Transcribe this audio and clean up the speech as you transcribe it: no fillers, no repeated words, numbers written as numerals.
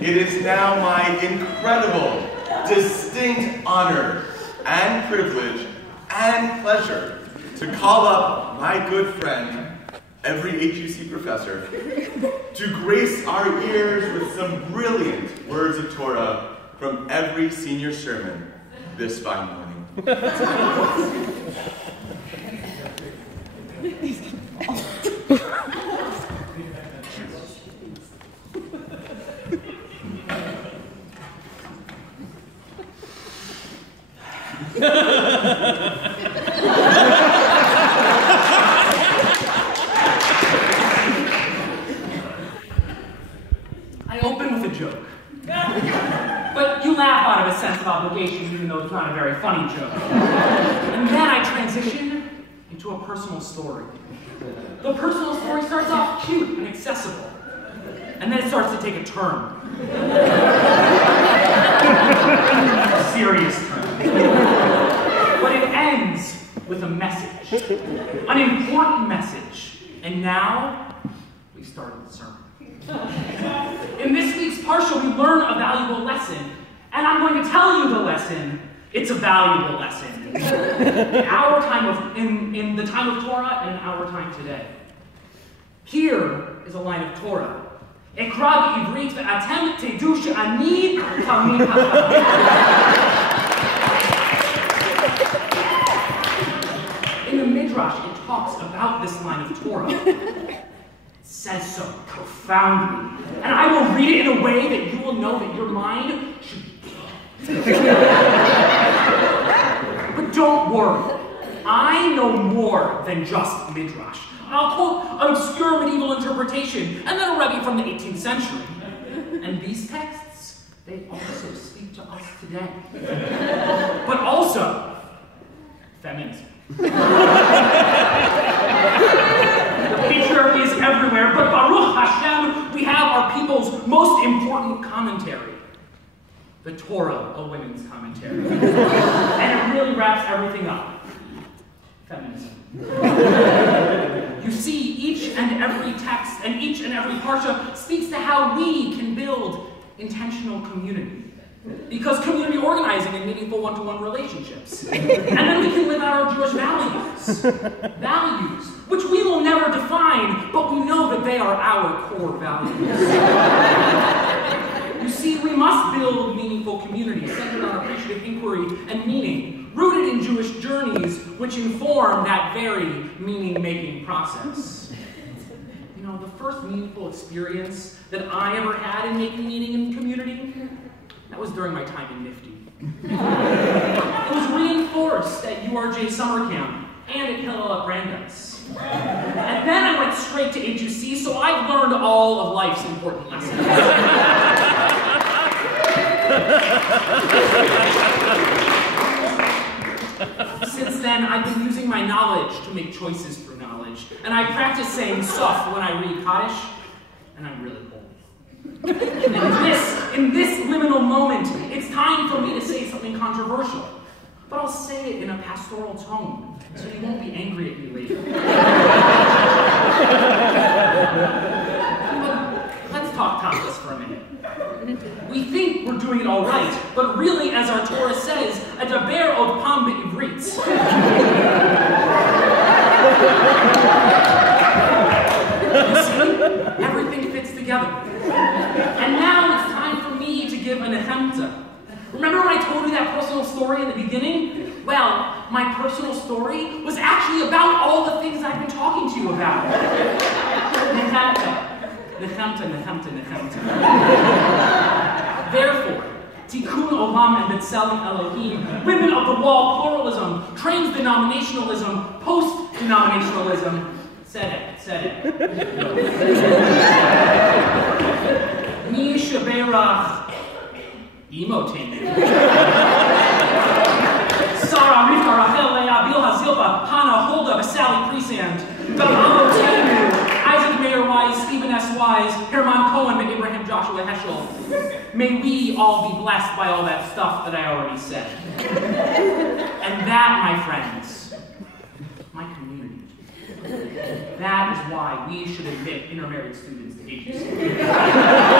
It is now my incredible, distinct honor and privilege and pleasure to call up my good friend, every HUC professor, to grace our ears with some brilliant words of Torah from every senior sermon this fine morning. I open with a joke. But you laugh out of a sense of obligation, even though it's not a very funny joke. And then I transition into a personal story. The personal story starts off cute and accessible, and then it starts to take a turn. A serious turn. But it ends with a message, an important message. And now, we started the sermon. In this week's Parsha, we learn a valuable lesson, and I'm going to tell you the lesson. It's a valuable lesson. In the time of Torah and in our time today. Here is a line of Torah. Ekra b'ivrit ve'atem tedu she'ani tamid ha'chacham. In the Midrash, it talks about this line of Torah. Says so profoundly. And I will read it in a way that you will know that your mind should be. But don't worry. I know more than just Midrash. I'll quote an obscure medieval interpretation and then a Rebbe from the 18th century. And these texts, they also speak to us today. But also, feminism. Patriarchy is everywhere, but Baruch Hashem, we have our people's most important commentary. The Torah, a women's commentary. And it really wraps everything up. Feminism. You see, each and every text and each and every parsha speaks to how we can build intentional community. Because community organizing and meaningful one-to-one relationships. And then we can live out our Jewish values. Values, which we will never define, but we know that they are our core values. You see, we must build meaningful community centered on appreciative inquiry and meaning, rooted in Jewish journeys, which inform that very meaning-making process. You know, the first meaningful experience that I ever had in making meaning in community, that was during my time in Nifty. It was reinforced at URJ summer camp and at Hillel Brandeis. And then I went straight to HUC, so I've learned all of life's important lessons. Since then, I've been using my knowledge to make choices through knowledge. And I practice saying soft when I read Kaddish, and I'm really old. In this liminal moment, it's time for me to say something controversial. But I'll say it in a pastoral tone, so you won't be angry at me later. Let's talk topics for a minute. We think we're doing it all right, but really, as our Torah says, adaber od pam be'ivrit. You see, everything fits together. And now it's time for me to give an nechemta. Remember when I told you that personal story in the beginning? Well, my personal story was actually about all the things I've been talking to you about. Nechemta. Nechemta, nechemta, nechemta. Therefore, Tikkun Olam and B'Tselem Elohim, women of the wall, pluralism, trans-denominationalism, post-denominationalism, said it. Mi sheberach imotenu. Sarah, Rivka, Rachel, Leah, Bilhah, Zilpah, Hannah, Huldah, Sally, Presand, Amotenu, Isaac Mayer Wise, Stephen S. Wise, Herman Cohen, Abraham Joshua Heschel. May we all be blessed by all that stuff that I already said. And that, my friends, my community. That is why we should admit intermarried students to HUC.